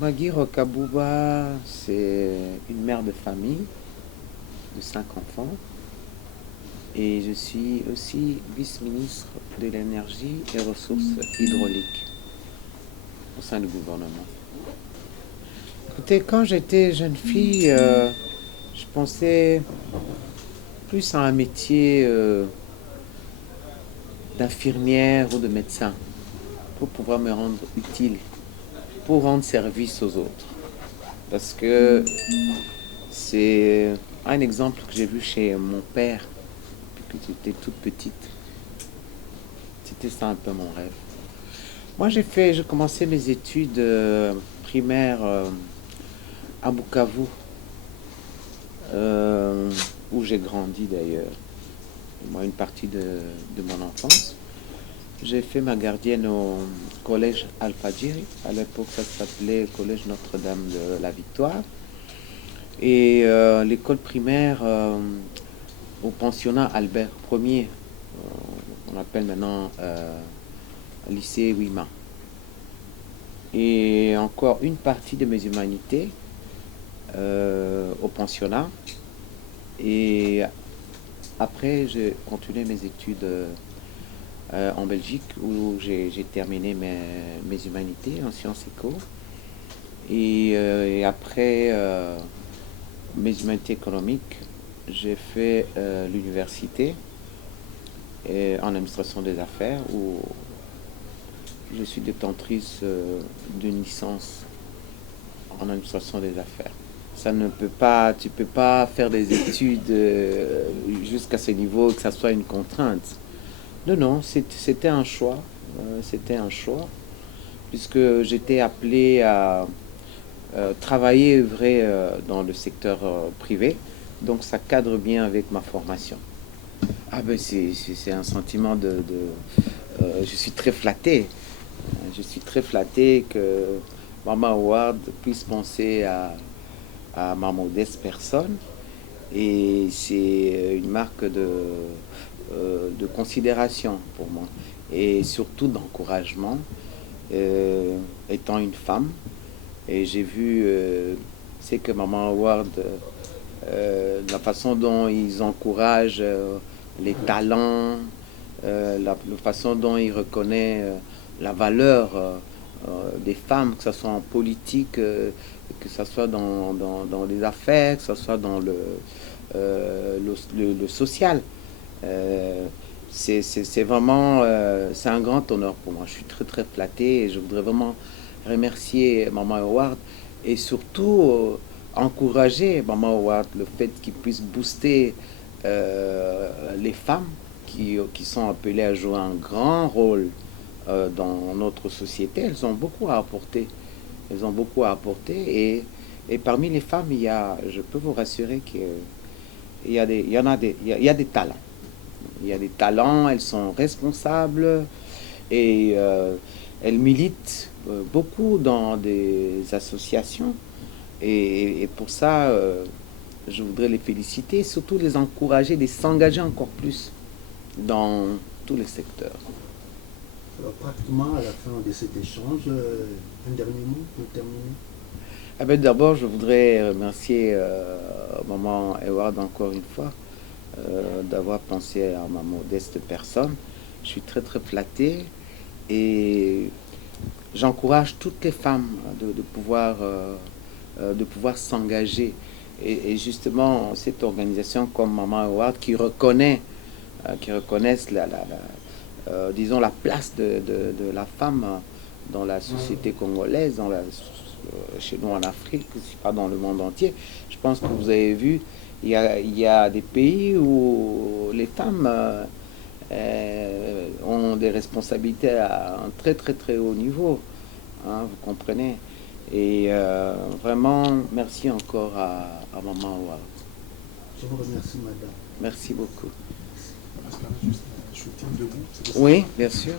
Magui Rokabouba, c'est une mère de famille de 5 enfants et je suis aussi vice-ministre de l'énergie et ressources hydrauliques au sein du gouvernement. Écoutez, quand j'étais jeune fille, je pensais plus à un métier d'infirmière ou de médecin pour pouvoir me rendre utile, pour rendre service aux autres. Parce que c'est un exemple que j'ai vu chez mon père, depuis que j'étais toute petite. C'était ça un peu mon rêve. Moi, j'ai commencé mes études primaires à Bukavu, euh, où j'ai grandi d'ailleurs. Moi, une partie de mon enfance. J'ai fait ma gardienne au collège Al-Fadjiri. À l'époque, ça s'appelait Collège Notre-Dame de la Victoire. Et l'école primaire au pensionnat Albert Ier, on appelle maintenant lycée Wima. Et encore une partie de mes humanités au pensionnat. Et après, j'ai continué mes études en Belgique où j'ai terminé mes humanités en sciences éco. Et après mes humanités économiques, j'ai fait l'université en administration des affaires où je suis détentrice d'une licence en administration des affaires. Ça ne peut pas, tu peux pas faire des études jusqu'à ce niveau que ça soit une contrainte. Non, non, c'était un choix. C'était un choix puisque j'étais appelé à travailler vrai dans le secteur privé. Donc ça cadre bien avec ma formation. Ah ben c'est un sentiment je suis très flatté. Je suis très flatté que Maman Howard puisse penser à ma modeste personne. Et c'est une marque de considération pour moi. Et surtout d'encouragement, étant une femme. Et j'ai vu, c'est que Maman Howard, la façon dont ils encouragent les talents, la façon dont ils reconnaissent la valeur des femmes, que ce soit en politique, que ce soit dans les affaires, que ce soit dans le social. C'est vraiment c'est un grand honneur pour moi. Je suis très très flatté et je voudrais vraiment remercier Maman Howard et surtout encourager Maman Howard le fait qu'il puisse booster les femmes qui sont appelées à jouer un grand rôle dans notre société. Elles ont beaucoup à apporter. Elles ont beaucoup à apporter et parmi les femmes, je peux vous rassurer qu'il y a des, il y en a des, il y a des talents. Il y a des talents, elles sont responsables et elles militent beaucoup dans des associations. Et pour ça, je voudrais les féliciter, surtout les encourager, de s'engager encore plus dans tous les secteurs. Alors, pratiquement à la fin de cet échange, un dernier mot pour terminer. Ah ben, d'abord, je voudrais remercier Maman Howard encore une fois d'avoir pensé à ma modeste personne. Je suis très très flatté et j'encourage toutes les femmes de pouvoir s'engager. Et justement, cette organisation comme Maman Howard qui reconnaissent disons la place de la femme dans la société congolaise, chez nous en Afrique, pas dans le monde entier. Je pense que vous avez vu, il y a des pays où les femmes ont des responsabilités à un très très très haut niveau, hein, vous comprenez. Et vraiment, merci encore à Maman Howard. Je vous remercie, madame. Merci beaucoup. Est-ce qu'on a juste un shooting debout? Oui, bien sûr.